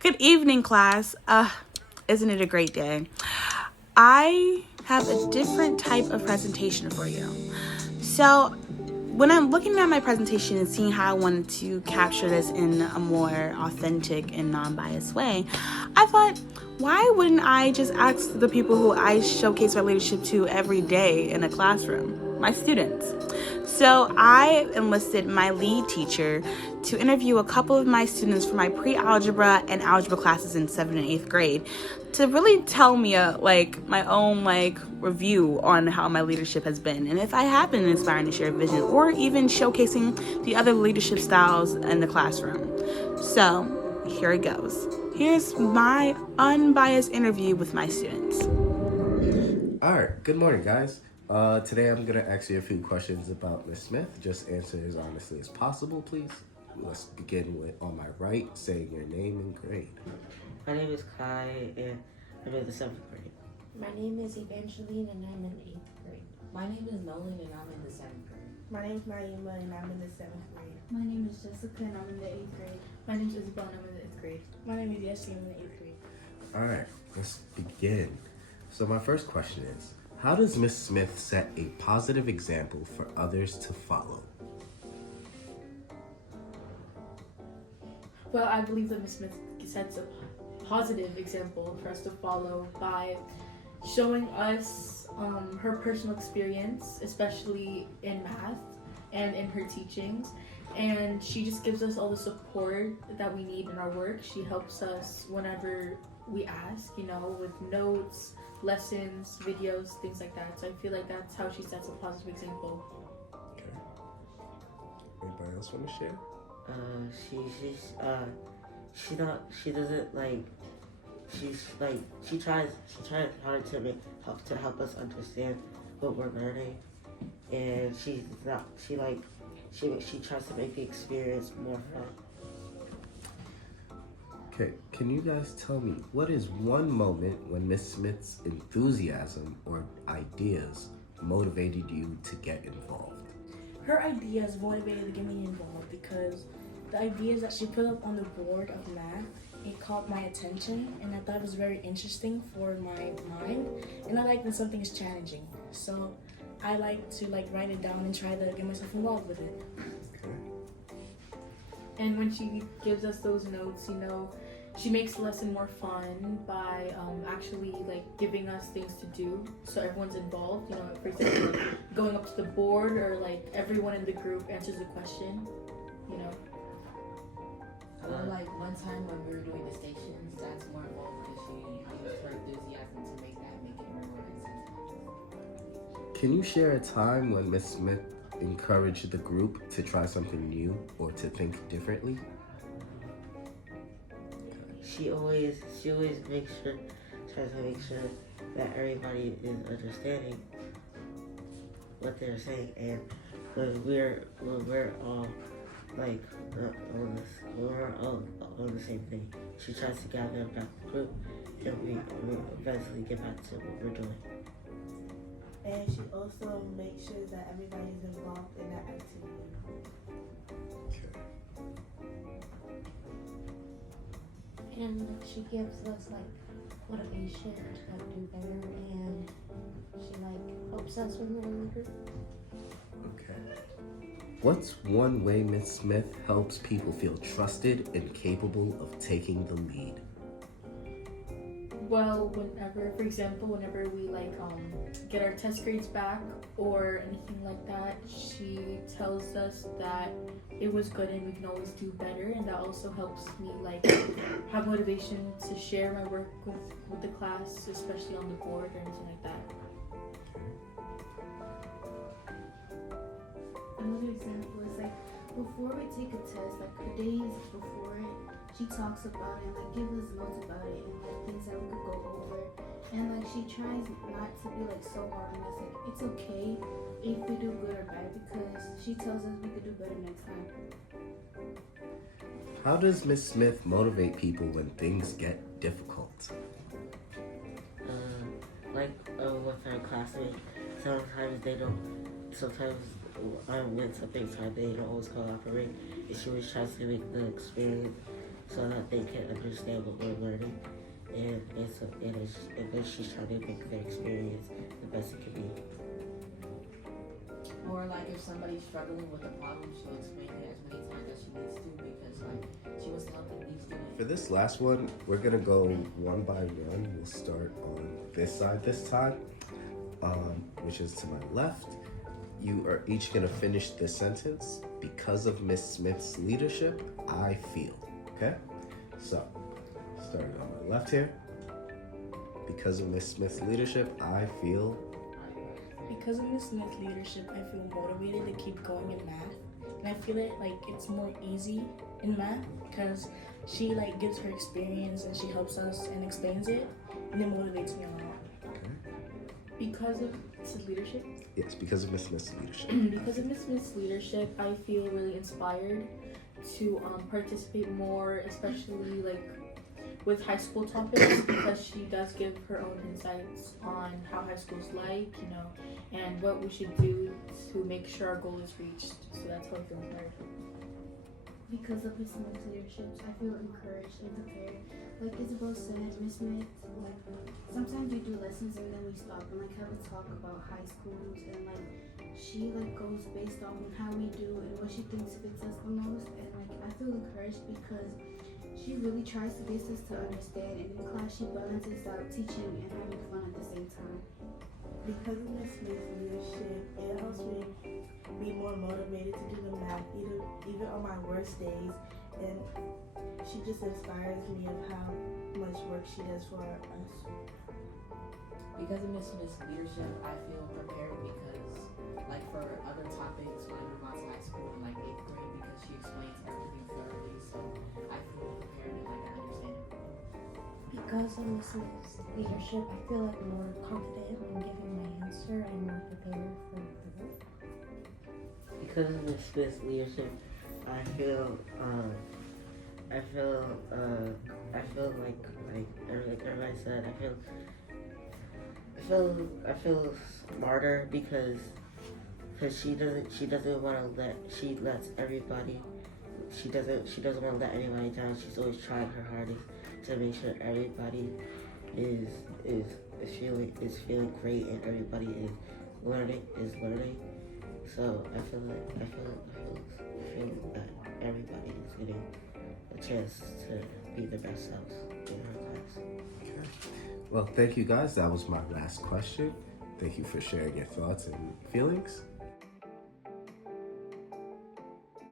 Good evening, class. Isn't it a great day? I have a different type of presentation for you. So, when I'm looking at my presentation and seeing how I wanted to capture this in a more authentic and non biased way, I thought, why wouldn't I just ask the people who I showcase my leadership to every day in a classroom, my students? So I enlisted my lead teacher to interview a couple of my students for my pre-algebra and algebra classes in 7th and 8th grade to really tell me my own review on how my leadership has been and if I have been inspiring to share a vision or even showcasing the other leadership styles in the classroom. So here it goes. Here's my unbiased interview with my students. All right, good morning, guys. Today I'm gonna ask you a few questions about Miss Smith. Just answer as honestly as possible, please. Let's begin with, on my right, saying your name and grade. My name is Kai, and I'm in the 7th grade. My name is Evangeline and I'm in 8th grade. My name is Nolan and I'm in the 7th grade. My name is Naima and I'm in the 7th grade. My name is Jessica and I'm in the 8th grade. My name is Isabel and I'm in the 8th grade. My name is Yessie and I'm in the 8th grade. All right, let's begin. So my first question is, how does Miss Smith set a positive example for others to follow? Well, I believe that Ms. Smith sets a positive example for us to follow by showing us her personal experience, especially in math and in her teachings. And she just gives us all the support that we need in our work. She helps us whenever we ask, with notes, lessons, videos, things like that. So I feel like that's how she sets a positive example. Okay. Anybody else want to share? She tries hard to help us understand what we're learning, and she tries to make the experience more fun. Okay, can you guys tell me what is one moment when Miss Smith's enthusiasm or ideas motivated you to get involved? Her ideas motivated to get me involved because the ideas that she put up on the board of math, it caught my attention and I thought it was very interesting for my mind, and I like when something is challenging. So I like to write it down and try to get myself involved with it. Okay. And when she gives us those notes, she makes the lesson more fun by actually giving us things to do, so everyone's involved. For example, going up to the board, or everyone in the group answers a question. Or one time when we were doing the stations, that's more involved because she used her enthusiasm to make it more sense. Can you share a time when Miss Smith encouraged the group to try something new or to think differently? She always tries to make sure that everybody is understanding what they're saying, and when we're all on the same thing, she tries to gather back the group, and we eventually get back to what we're doing. And she also makes sure that everybody's involved in that activity. And she gives us motivation to do better, and she helps us when we're in the group. Okay. What's one way Miss Smith helps people feel trusted and capable of taking the lead? Well, whenever we get our test grades back or anything like that, she tells us that it was good and we can always do better, and that also helps me have motivation to share my work with the class, especially on the board or anything like that. Another example is before we take a test, the days before it, she talks about it, gives us notes about it and things that we could go over. And she tries not to be so hard on us. It's okay if we do good or bad because she tells us we could do better next time. How does Miss Smith motivate people when things get difficult? With our classmates, sometimes they don't. Sometimes when something's hard, they don't always cooperate. And she always tries to make the experience so that they can understand what we're learning. And then she's trying to make their experience the best it can be. Or like if somebody's struggling with a problem, she'll explain it as many times as she needs to because like she was helping these students. For this last one, we're gonna go one by one. We'll start on this side this time, which is to my left. You are each gonna finish the sentence. Because of Miss Smith's leadership, I feel. Okay? So, starting on my left here. Because of Miss Smith's leadership, I feel. Because of Miss Smith's leadership, I feel motivated to keep going in math. And I feel like it's more easy in math because she like gives her experience and she helps us and explains it, and it motivates me a lot. Because of his leadership. Yes, because of Miss Smith's leadership. Because of Miss Smith's leadership, I feel really inspired to participate more, especially like with high school topics, because she does give her own insights on how high school's like, you know, and what we should do to make sure our goal is reached. So that's how I feel inspired. Because of Miss Smith's leadership, I feel encouraged and prepared. Like Isabel said, Miss Smith, like sometimes we do lessons and then we stop and like have a talk about high schools, and like she like goes based on how we do and what she thinks fits us the most. And like I feel encouraged because she really tries to get us to understand, and in class she balances out teaching and having fun at the same time. Because of Miss Smith's leadership, it helps me be more motivated to do the math, even on my worst days. And she just inspires me of how much work she does for us. Because of Miss Smith's leadership, I feel prepared because, like, for other topics when I move on to high school in like 8th grade, because she explains everything thoroughly, so I feel prepared and like I understand it. Because of Miss Smith's leadership, I feel like more confident when giving my answer and more prepared for the work. Because of Miss Smith's leadership, I feel like everybody said, I feel smarter because she doesn't want to let anybody down. She's always trying her hardest to make sure everybody is feeling great and everybody is learning. So I feel that everybody is getting a chance to be their best selves in her class. Okay. Well, thank you guys. That was my last question. Thank you for sharing your thoughts and feelings.